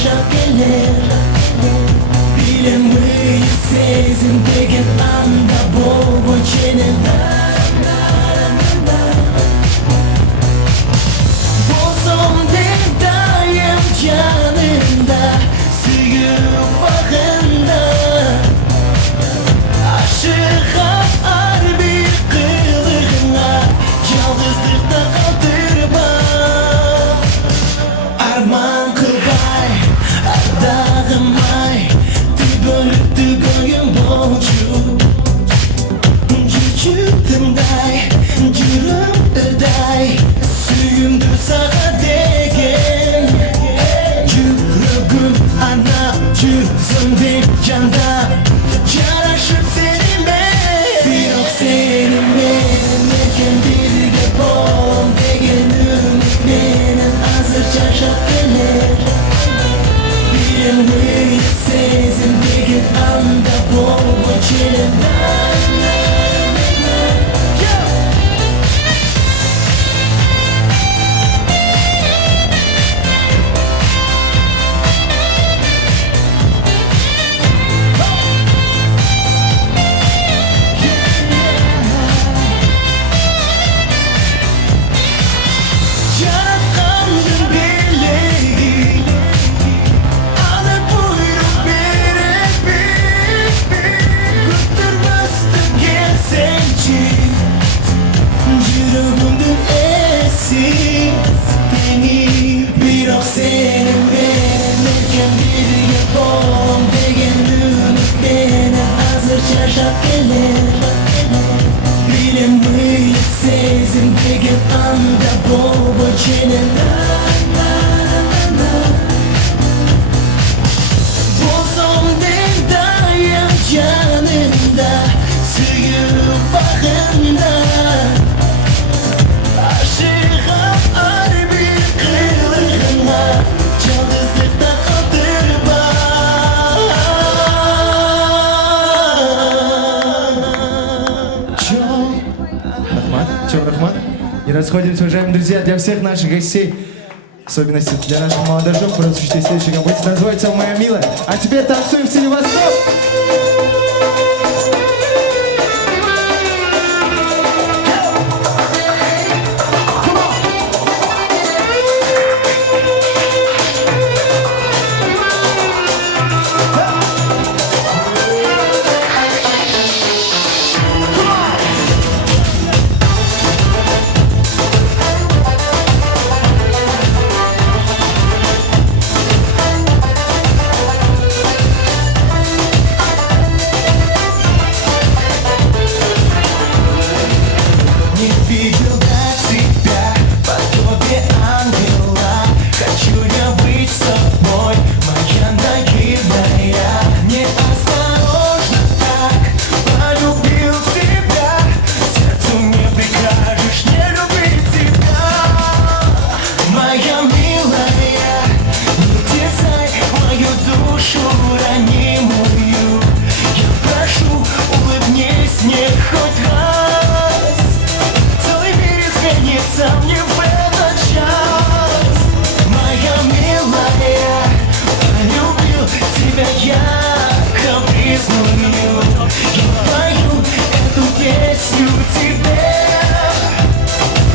yaşap gelir. Bilinmeyi sezin деген anda boğu çeneden. Bozum derdayım canımda, suyup bakında. Aşığa ar bir kılığına, yalnızlıkta kaldırma. Arman kılbay, ardağım ay, tübörüktü gönlüm bolcu. Cücüktümday, cürüm öday, suyumdu sana degen. Yüreğim ana, cüzümde canda, yaraşıp seninle. Bir yok seninle, mekan birge bol degen ümit benim hazır çarşaf gelir. Bilinmeyi sezin деген anda boğu çeneden. Çarşaf gelir. Bilinmeyi sezin деген anda boğu çeneden. Bozum derdayım canımda, suyup bakında. Aşığa ar bir kılığına, yalnızlıkta kaldırma. Чем Рахмат. И расходимся, уважаемые друзья, для всех наших гостей, в особенности для наших молодоженов, мы осуществим следующий композиция, называется «Моя милая». А теперь танцуем в стиле Восток!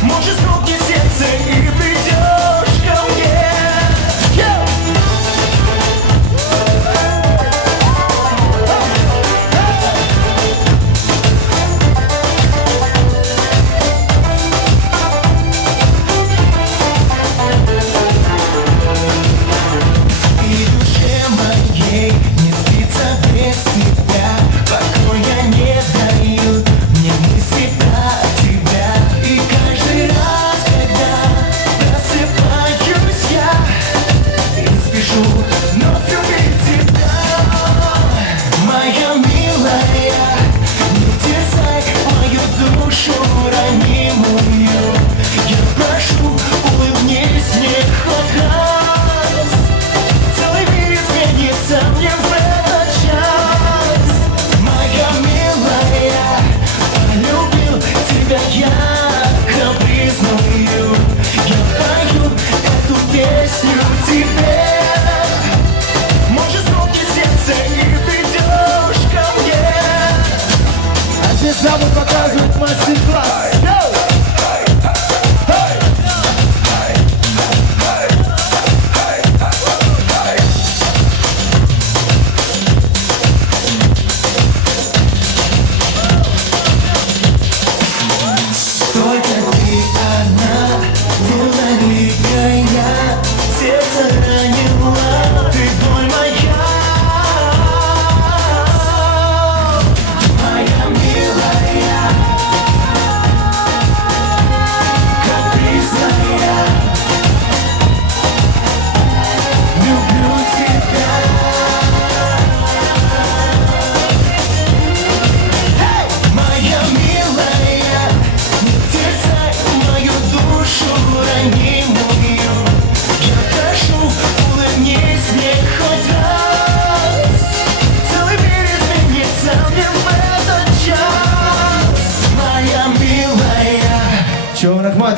Может, стукнет сердце и придешь ко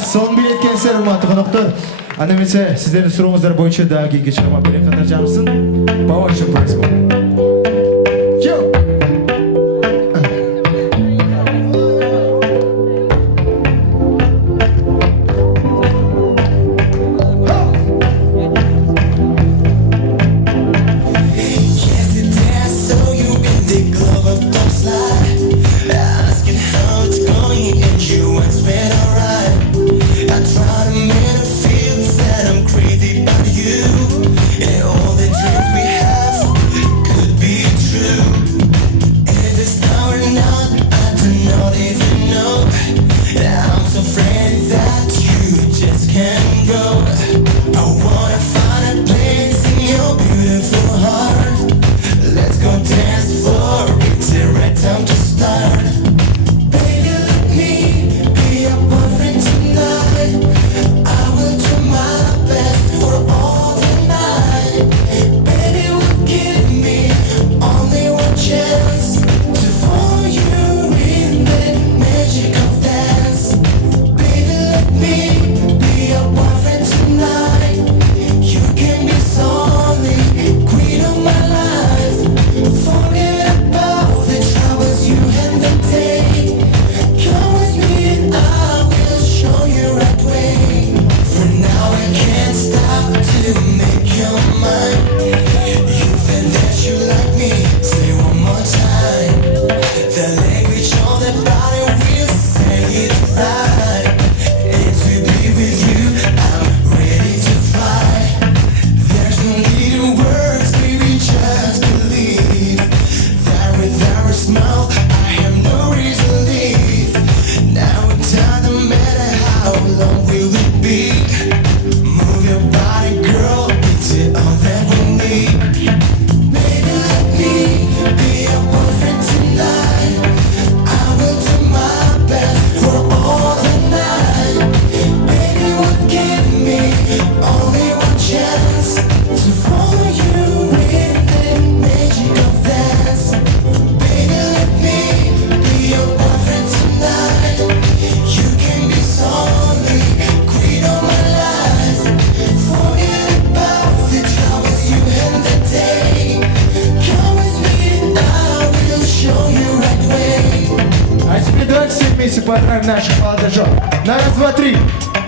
son biletkensizler hurmatly konuklar. Ana emесе sizlerin soruңуздар боюнча дагы кийинки чыгарма белек катар жабылсын. Повышен прайс. Yo! Yesterday I saw you in the glove of Tom Slide, asking how it's going, and you answered alright. I try to make it feel that I'm crazy about you, and all the dreams we have could be true. Is this now or not? I do not even know. I'm so afraid that you just can't go. I wanna find a place in your beautiful heart. Let's go dance floor, it's the right time to start. Baby, let me be your boyfriend tonight. I will do my best for all the night. Baby, would give me only one chance to follow you in the magic of dance. Baby, let me be your boyfriend tonight. You can be solely queen of my life. Forget about the troubles you had that day. Come with me and I will show you right way. For now I can't stop to make your mind. You said that you like me, say one more time. The language of the body will say it right. And to be with you, I'm ready to fly. There's no need in words, baby, just believe that with our smile, I have no reason to leave. Now it doesn't matter how long will it be. Move your body, girl, it's all that we need. Baby, let me be your boyfriend tonight. I will do my best for all the night. Baby, would give me only one chance to follow you in the magic of dance. Baby, let me be your boyfriend tonight. You can be solely queen of my life. Forget about the troubles you had that day. Come with me and I will show you right way. А теперь давайте все вместе поздравим наших молодежей. На раз, два, три.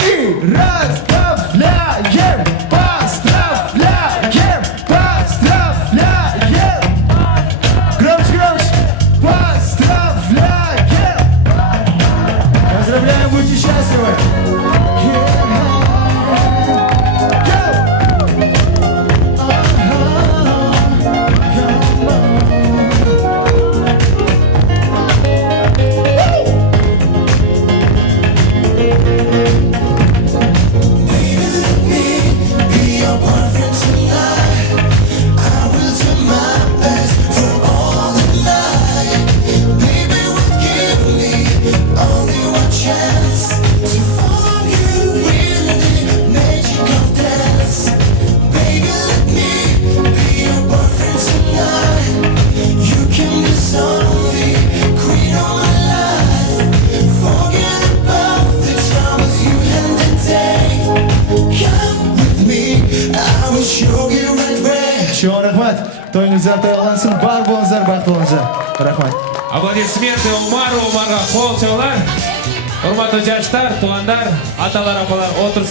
И поздравляем! Поздравляем! Поздравляем! Громче, громче! Поздравляем! Поздравляем, будьте счастливы! Baby, let me be your boyfriend tonight. I will do my best for all the night. Baby, would give me only one chance to follow you in the magic of dance. Baby, let me be your boyfriend tonight. You can be solely queen of my life. Forget about the troubles you had that day. Come with me, I will show you right way. Чоң рахмат. Тойыңыздар тойлансын, бар болыңыздар, бақытты болыңыздар. Рахмат. Аплодисменты Умарға қол соғылар. Урматтуу жаштар, туугандар, аталар, апалар, отурсун.